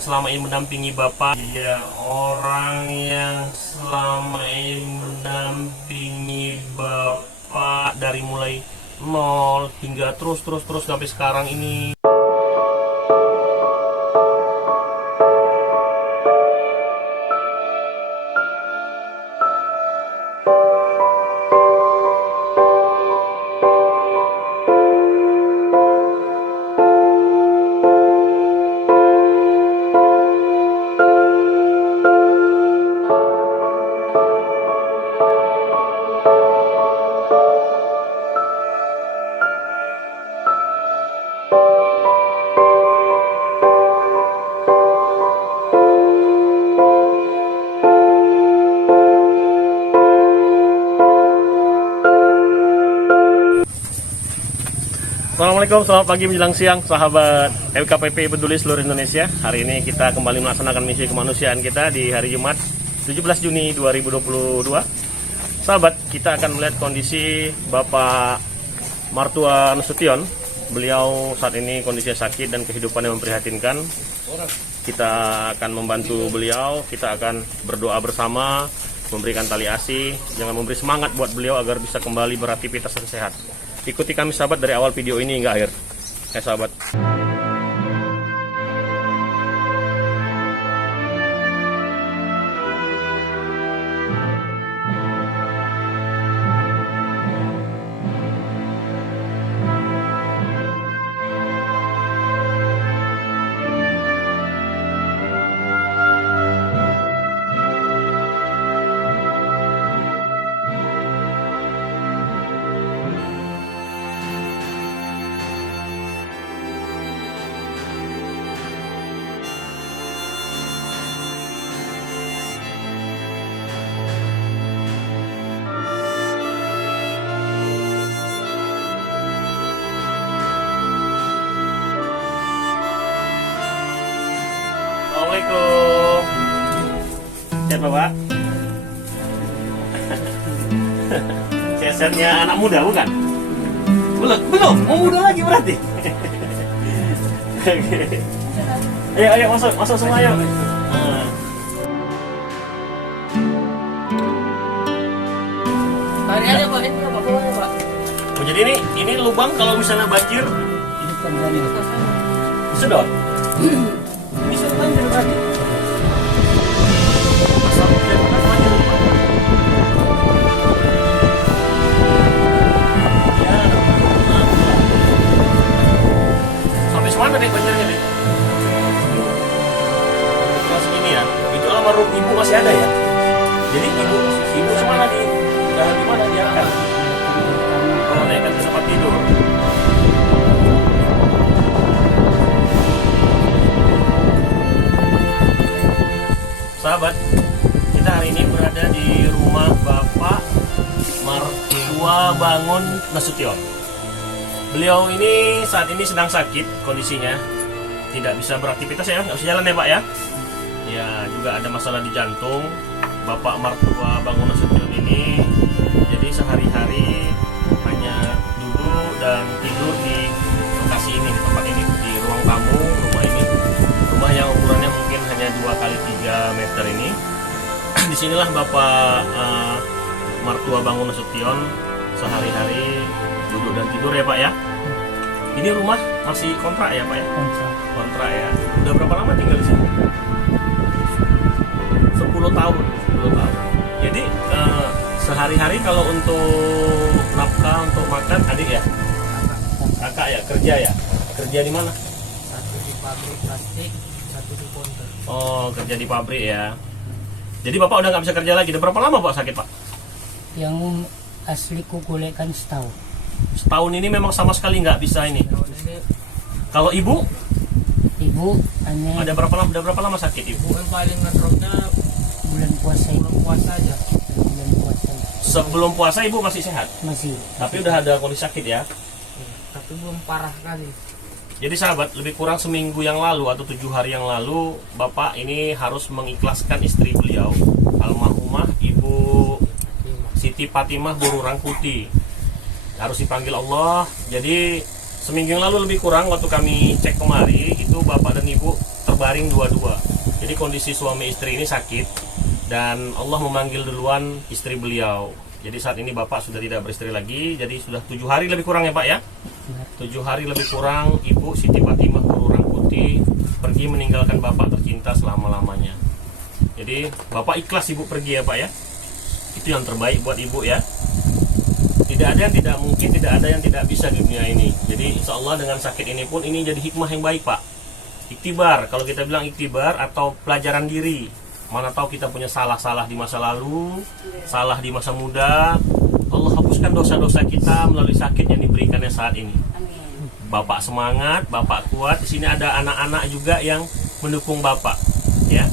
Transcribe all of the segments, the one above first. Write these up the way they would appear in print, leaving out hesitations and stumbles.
yang selama ini mendampingi Bapak. Dia orang yang selama ini mendampingi Bapak dari mulai nol hingga terus sampai sekarang ini. Assalamualaikum, selamat pagi menjelang siang sahabat LKPP peduli seluruh Indonesia. Hari ini kita kembali melaksanakan misi kemanusiaan kita di hari Jumat 17 Juni 2022. Sahabat, kita akan melihat kondisi Bapak Martua Nasution. Beliau saat ini kondisinya sakit dan kehidupannya memprihatinkan. Kita akan membantu beliau, kita akan berdoa bersama, memberikan tali asih, jangan memberi semangat buat beliau agar bisa kembali beraktivitas dan sehat. Ikuti kami sahabat dari awal video ini hingga akhir. Ya sahabat. Assalamualaikum. Sehat Bapak? Sehatnya anak muda bukan? Belum, mau muda lagi berarti. Ayo masuk semua ayo. Tarik aja Pak, ini apa ya Pak? Oh, jadi ini lubang kalau misalnya banjir Hidupkan berani. sedot. Bisa banjir berarti. Asal hujan kan banjir. Ya. Sampai mana nih banjirnya nih? Pas ini ya. Itu almarhum ibu masih ada ya? Jadi ibu semana di mana dia akan? Oh, naikkan ke tempat tidur. Sahabat, kita hari ini berada di rumah Bapak Martua Bangun Nasution. Beliau ini saat ini sedang sakit kondisinya, tidak bisa beraktivitas ya, nggak bisa jalan ya Pak ya. Ya juga ada masalah di jantung. Bapak Martua Bangun Nasution ini jadi sehari-hari hanya duduk dan tidur di lokasi ini, di tempat ini, di ruang tamu rumah ini. Rumah yang ukurannya mungkin hanya 2x3 meter ini. Disinilah Bapak Martua Bangun Nasution sehari-hari duduk dan tidur ya Pak ya. Ini rumah masih kontrak ya Pak ya? Kontrak ya. Udah berapa lama tinggal di sini? 10 tahun. Jadi sehari-hari kalau untuk nafkah, untuk makan adik ya? Kakak ya, kerja ya? Kerja di mana? Satu di pabrik plastik, satu di konter. Oh, kerja di pabrik ya. Jadi Bapak udah nggak bisa kerja lagi. Udah berapa lama Pak sakit Pak? Yang asli ku golekkan setahun. Setahun ini memang sama sekali nggak bisa ini. Tahun ini Kalau ibu, hanya udah berapa lama sakit ibu? yang paling ngedropnya bulan puasa ini. Bulan puasa aja. Bulan puasa Sebelum puasa ibu masih sehat, masih. tapi udah ada kondisi sakit ya. Tapi belum parah kali. Jadi sahabat, lebih kurang seminggu yang lalu atau 7 hari yang lalu, Bapak ini harus mengikhlaskan istri beliau, almarhumah Ibu Siti Fatimah Buru Rangkuti. Harus dipanggil Allah. Jadi seminggu yang lalu lebih kurang waktu kami cek kemari, itu Bapak dan Ibu berbaring dua-dua. Jadi kondisi suami istri ini sakit dan Allah memanggil duluan istri beliau. Jadi saat ini bapak sudah tidak beristri lagi. Jadi sudah 7 hari lebih kurang ya pak ya. 7 hari lebih kurang ibu Siti Fatimah Guru Rangkuti pergi meninggalkan bapak tercinta selama-lamanya. Jadi bapak ikhlas ibu pergi ya pak ya. Itu yang terbaik buat ibu ya. Tidak ada yang tidak mungkin, tidak ada yang tidak bisa di dunia ini. Jadi insya Allah dengan sakit ini pun ini jadi hikmah yang baik pak. Iktibar, kalau kita bilang iktibar atau pelajaran diri. Mana tahu kita punya salah-salah di masa lalu, salah di masa muda. Allah hapuskan dosa-dosa kita melalui sakit yang diberikannya saat ini. Bapak semangat, bapak kuat. Di sini ada anak-anak juga yang mendukung bapak, ya.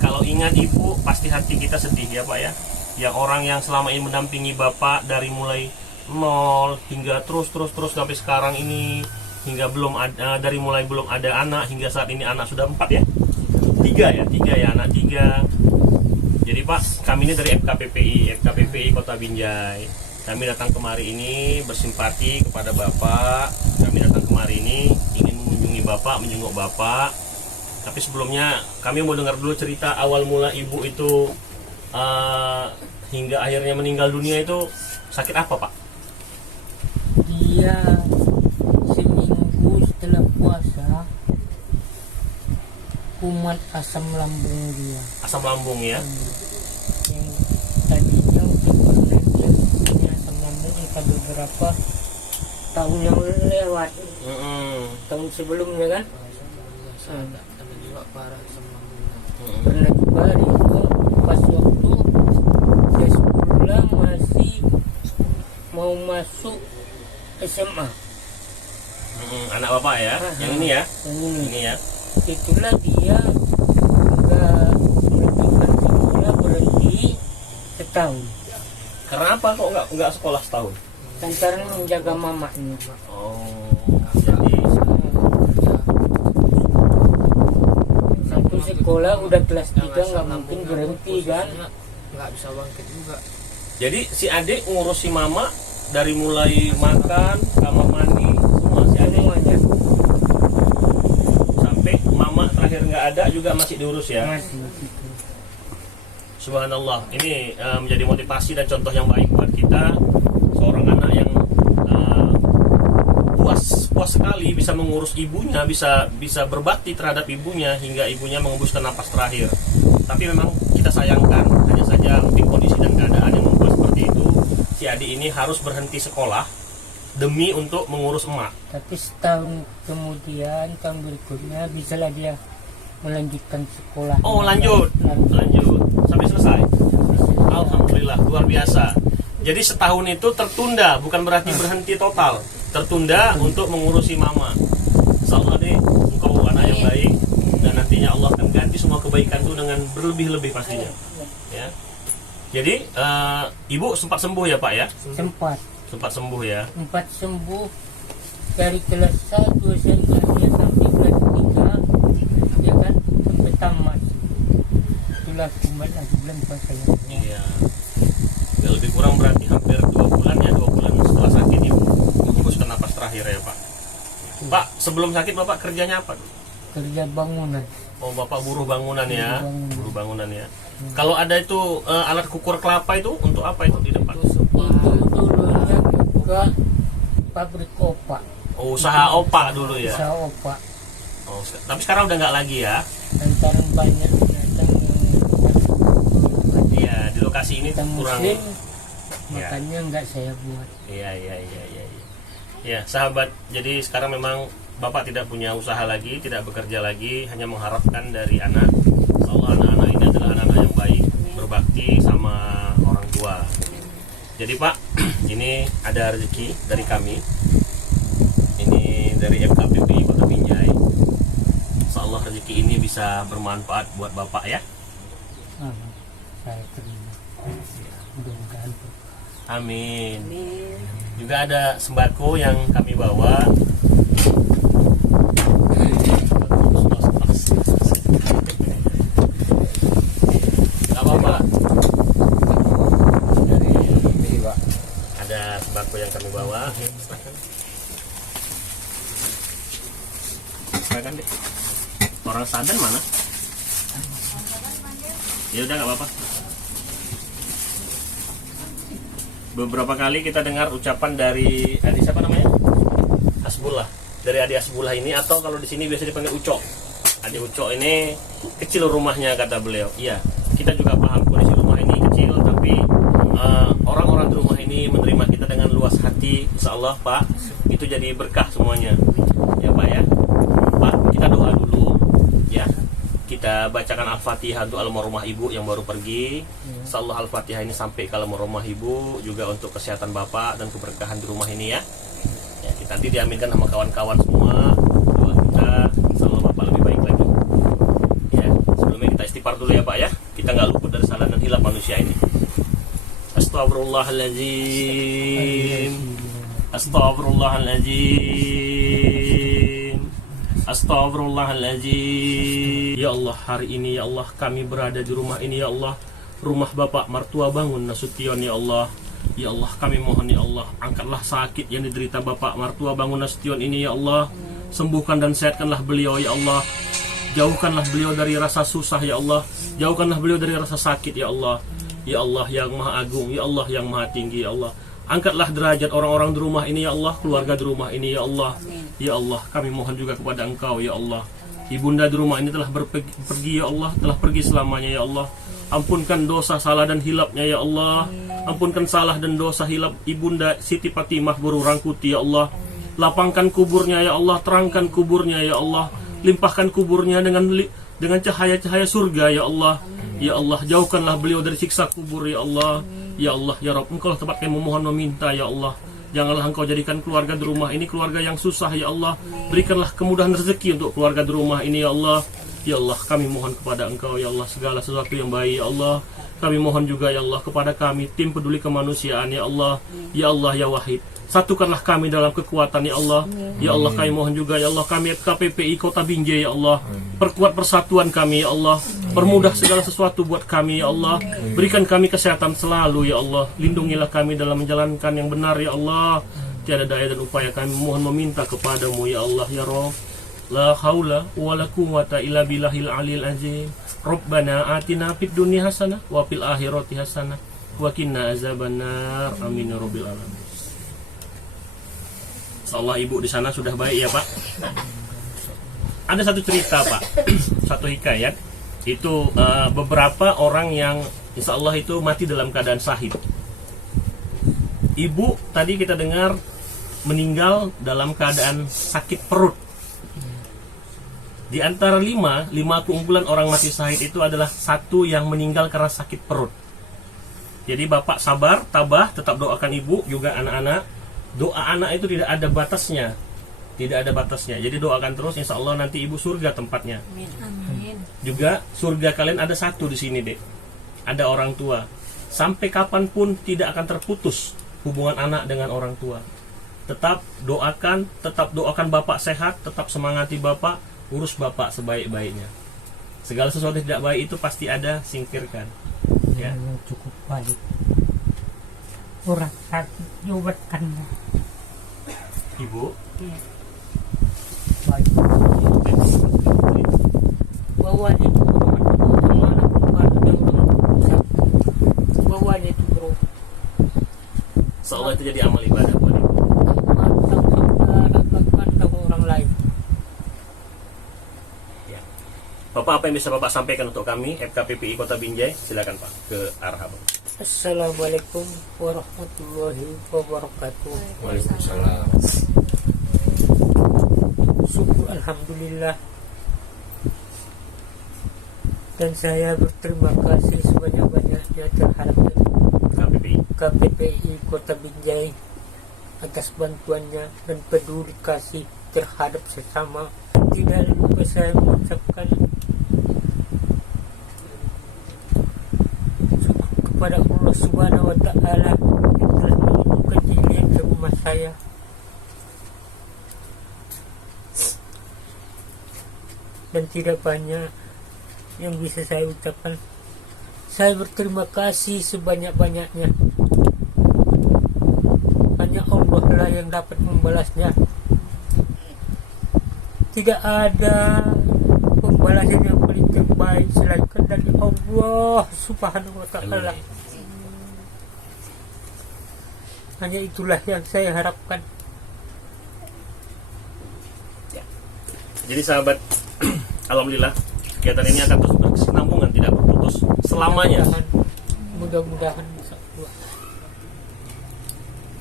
Kalau ingat ibu, pasti hati kita sedih ya pak ya. Yang orang yang selama ini mendampingi bapak dari mulai nol hingga terus sampai sekarang ini, hingga belum ada, dari mulai belum ada anak hingga saat ini anak sudah 4 ya. 3 ya, anak 3. Jadi pak, kami ini dari FKPPI Kota Binjai. Kami datang kemari ini bersimpati kepada bapak. Kami datang kemari ini ingin mengunjungi bapak, menjenguk bapak. Tapi sebelumnya kami mau dengar dulu cerita awal mula ibu itu hingga akhirnya meninggal dunia itu sakit apa pak? Dia seminggu setelah puasa kumat asam lambung dia. Asam lambung ya? Yang tadinya udah pernah dia punya asam lambung entah beberapa tahun yang lewat. Tahun sebelumnya kan? Ada juga parah asam lambungnya. Pernah juga itu pas waktu dia sekolah masih mau masuk SMA. Anak bapak ya? Yang ini ya? Yang ini. Ini ya? Itulah dia nggak melanjutkan sekolah, berhenti setahun. Kenapa kok nggak sekolah setahun? Lantaran menjaga mamanya. Oh, jadi Satu sekolah udah kelas 3 nggak mungkin berhenti kan? Nggak bisa bangkit juga. jadi si adik ngurus si mama dari mulai makan, kamar mandi, semua si adik. Semuanya Sampai mama terakhir nggak ada juga masih diurus ya. masih. Subhanallah, ini menjadi motivasi dan contoh yang baik buat kita. Seorang anak yang puas sekali bisa mengurus ibunya, bisa berbakti terhadap ibunya hingga ibunya mengembuskan napas terakhir. Tapi memang kita sayangkan, hanya saja mungkin kondisi dan keadaan yang membuat seperti itu. Si adik ini harus berhenti sekolah demi untuk mengurus emak. Tapi setahun kemudian, tahun berikutnya bisalah dia melanjutkan sekolah. Oh lanjut sampai selesai. Alhamdulillah, luar biasa. Jadi setahun itu tertunda, bukan berarti berhenti total. Tertunda untuk mengurusi mama. Insyaallah deh, engkau anak yang baik dan nantinya Allah akan ganti semua kebaikan itu dengan berlebih-lebih pastinya. Ya. Jadi ibu sempat sembuh ya pak ya? Sempat sembuh ya. Sempat sembuh dari kelas 1 SMA sampai kelas 3 ya kan, sampai tamat. Itulah kumat lagi bulan puasa ya. Iya. Ya, lebih kurang berarti hampir 2 bulan ya, 2 bulan setelah sakit ibu menghembuskan napas terakhir ya pak. Pak, sebelum sakit bapak kerjanya apa? Kerja bangunan. Oh bapak buruh bangunan ya, Buruh bangunan. buruh bangunan ya. Kalau ada itu alat kukur kelapa itu untuk apa itu di depan? Itu dulunya buka pabrik opak. Oh, usaha opak dulu ya. Usaha opak. Oh, tapi sekarang udah nggak lagi ya? Lantaran banyak binatang Iya, di lokasi ini yang kurang. muslim, Ya. makanya nggak saya buat. Iya. Ya, sahabat. Jadi sekarang memang bapak tidak punya usaha lagi, tidak bekerja lagi, hanya mengharapkan dari anak. Insyaallah anak-anak ini adalah anak-anak yang baik, berbakti sama orang tua. Jadi Pak, ini ada rezeki dari kami. Ini dari FKPPI Kota Binjai. Insyaallah rezeki ini bisa bermanfaat buat bapak ya. Saya terima. Mudah-mudahan. Amin. Juga ada sembako yang kami bawa. Gak apa-apa. Ada sembako yang kami bawa. Silakan deh. Orang Sadan mana? Ya udah nggak apa-apa. Beberapa kali kita dengar ucapan dari adik siapa namanya? Hasbullah. Dari adik Hasbullah ini, atau kalau di sini biasa dipanggil Ucok. Adik Ucok ini kecil rumahnya kata beliau. Iya, kita juga paham kondisi rumah ini kecil, tapi orang-orang di rumah ini menerima kita dengan luas hati. Insya Allah Pak, itu jadi berkah semuanya. Ya Pak ya. Pak, kita doa dulu ya. Kita bacakan Al-Fatihah untuk almarhumah ibu yang baru pergi. Insya Allah Al-Fatihah ini sampai ke almarhumah ibu, juga untuk kesehatan bapak dan keberkahan di rumah ini ya. Ya, kita nanti diaminkan sama kawan-kawan semua. Doa kita, insya Allah bapak lebih baik lagi. Ya, sebelumnya kita istighfar dulu ya Pak ya. Kita nggak luput dari salah dan hilaf manusia ini. Astagfirullahaladzim. Astagfirullahaladzim. Astagfirullahaladzim. Ya Allah, hari ini ya Allah kami berada di rumah ini ya Allah, rumah Bapak Martua Bangun Nasution ya Allah. Ya Allah, kami mohon ya Allah, angkatlah sakit yang diderita Bapak Martua Bangun Nasution ini ya Allah. Sembuhkan dan sehatkanlah beliau ya Allah. Jauhkanlah beliau dari rasa susah ya Allah. Jauhkanlah beliau dari rasa sakit ya Allah. Ya Allah yang maha agung, ya Allah yang maha tinggi ya Allah. Angkatlah derajat orang-orang di rumah ini ya Allah, keluarga di rumah ini ya Allah. Ya Allah, kami mohon juga kepada Engkau ya Allah. Ibunda di rumah ini telah pergi ya Allah, telah pergi selamanya ya Allah. Ampunkan dosa, salah dan hilapnya ya Allah. Ampunkan salah dan dosa hilap Ibunda Siti Fatimah Buru Rangkuti ya Allah. Lapangkan kuburnya ya Allah, terangkan kuburnya ya Allah. Limpahkan kuburnya dengan cahaya-cahaya surga ya Allah. Ya Allah, jauhkanlah beliau dari siksa kubur ya Allah. Ya Allah, ya Rabb, Engkau tempat kami memohon meminta ya Allah. Janganlah Engkau jadikan keluarga di rumah ini keluarga yang susah ya Allah. Berikanlah kemudahan rezeki untuk keluarga di rumah ini ya Allah. Ya Allah, kami mohon kepada Engkau ya Allah segala sesuatu yang baik ya Allah. Kami mohon juga ya Allah kepada kami tim peduli kemanusiaan ya Allah. Ya Allah ya Wahid, satukanlah kami dalam kekuatan ya Allah. Ya Allah, kami mohon juga ya Allah, kami KPPI Kota Binjai ya Allah, perkuat persatuan kami ya Allah. Permudah segala sesuatu buat kami ya Allah. Berikan kami kesehatan selalu ya Allah. Lindungilah kami dalam menjalankan yang benar ya Allah. Tiada daya dan upaya kami mohon meminta kepadamu ya Allah ya Rabb. La haula wa la quwwata illa billahil aliyil azim. Rabbana atina fid dunya hasanah wa fil akhirati hasanah wa qina azabannar. Amin ya rabbil alamin. Insyaallah ibu di sana sudah baik ya Pak. Ada satu cerita Pak, satu hikayat. Itu beberapa orang yang insya Allah itu mati dalam keadaan syahid. Ibu tadi kita dengar meninggal dalam keadaan sakit perut. Di antara lima keunggulan orang mati syahid itu adalah satu yang meninggal karena sakit perut. Jadi bapak sabar, tabah, tetap doakan ibu juga anak-anak. Doa anak itu tidak ada batasnya. Tidak ada batasnya. Jadi doakan terus, insya Allah nanti ibu surga tempatnya. Amin. Juga surga kalian ada satu di sini, Dek. Ada orang tua. Sampai kapanpun tidak akan terputus hubungan anak dengan orang tua. Tetap doakan bapak sehat, tetap semangati bapak, urus bapak sebaik-baiknya. Segala sesuatu yang tidak baik itu pasti ada, singkirkan. Ya. Yang cukup baik. Orang sakit diobatkannya. Ibu, Iya. Baik. Bawanya itu kemana yang sakit. Bawanya itu bro. seolah itu jadi amal ibadah buat ibu. Mantap orang lain. Ya. Bapak, apa yang bisa Bapak sampaikan untuk kami FKPPI Kota Binjai? Silakan Pak ke arah Abang. Assalamualaikum warahmatullahi wabarakatuh. Waalaikumsalam. Syukur alhamdulillah. Dan saya berterima kasih sebanyak-banyaknya terhadap KPPI Kota Binjai atas bantuannya dan peduli kasih terhadap sesama. Tidak lupa saya mengucapkan syukur kepada Allah Subhanahu wa Ta'ala yang telah menunjukkan dirinya ke rumah saya. Dan tidak banyak yang bisa saya ucapkan. Saya berterima kasih sebanyak-banyaknya. Hanya Allah lah yang dapat membalasnya. Tidak ada pembalasan yang paling terbaik selain dari Allah Subhanahu wa Ta'ala. Hanya itulah yang saya harapkan. Jadi sahabat, alhamdulillah kegiatan ini akan terus berkesinambungan, tidak berputus selamanya. Mudah-mudahan insya Allah.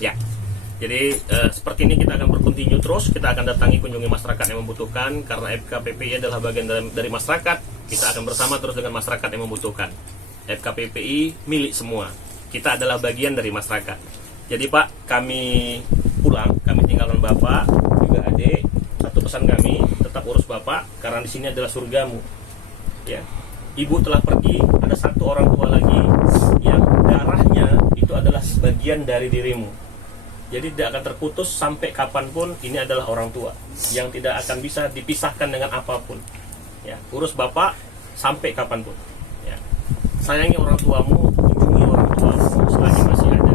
Ya, jadi seperti ini kita akan berkontinu terus. Kita akan datangi, kunjungi masyarakat yang membutuhkan, karena FKPPI adalah bagian dari masyarakat. Kita akan bersama terus dengan masyarakat yang membutuhkan. FKPPI milik semua. Kita adalah bagian dari masyarakat. Jadi Pak, kami pulang, kami tinggalkan Bapak, juga adik. Satu pesan kami, tetap urus Bapak, karena di sini adalah surgamu. Ya, Ibu telah pergi, ada satu orang tua lagi yang darahnya itu adalah sebagian dari dirimu. Jadi tidak akan terputus sampai kapanpun. Ini adalah orang tua yang tidak akan bisa dipisahkan dengan apapun. Ya, urus Bapak sampai kapanpun. Ya, sayangi orang tuamu, kunjungi orang tuamu selagi masih ada.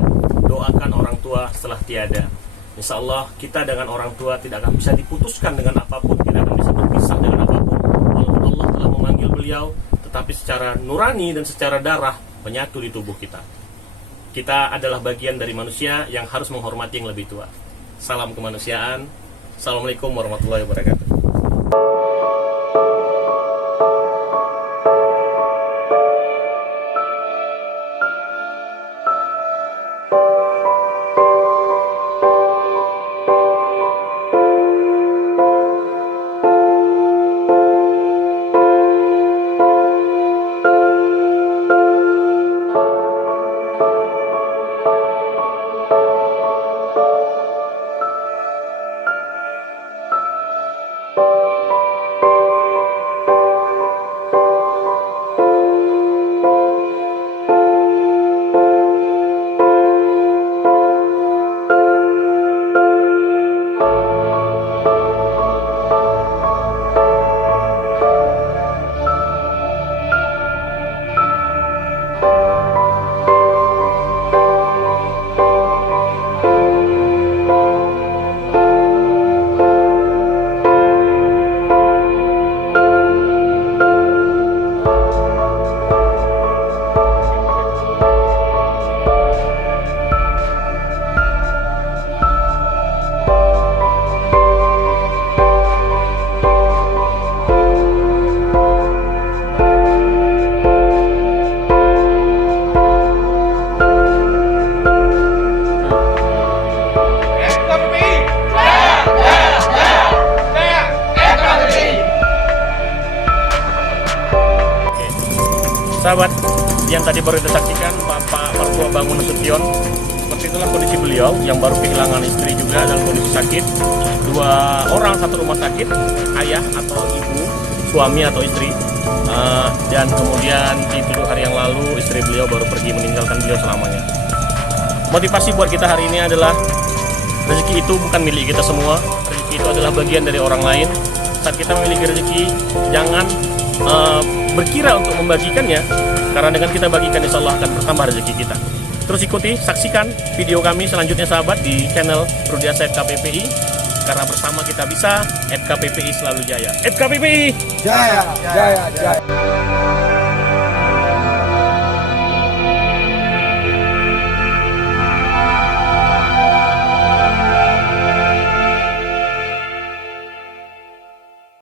Doakan orang tua setelah tiada. Insya Allah kita dengan orang tua tidak akan bisa diputuskan dengan apapun, tidak akan bisa berpisah dengan apapun. Walaupun Allah telah memanggil beliau, tetapi secara nurani dan secara darah menyatu di tubuh kita. Kita adalah bagian dari manusia yang harus menghormati yang lebih tua. Salam kemanusiaan. Assalamualaikum warahmatullahi wabarakatuh. Sahabat, yang tadi baru kita saksikan Bapak Mertua Bangun Nasution. Seperti itulah kondisi beliau yang baru kehilangan istri juga dalam kondisi sakit. 2 orang satu rumah sakit, ayah atau ibu, suami atau istri. Dan kemudian di 7 hari yang lalu istri beliau baru pergi meninggalkan beliau selamanya. Motivasi buat kita hari ini adalah rezeki itu bukan milik kita semua. Rezeki itu adalah bagian dari orang lain. Saat kita memiliki rezeki, jangan berkira untuk membagikannya, karena dengan kita bagikan insya Allah akan bertambah rezeki kita. Terus ikuti, saksikan video kami selanjutnya sahabat di channel Rudiasa FKPPI, karena bersama kita bisa. FKPPI selalu jaya. FKPPI Jaya, jaya, jaya.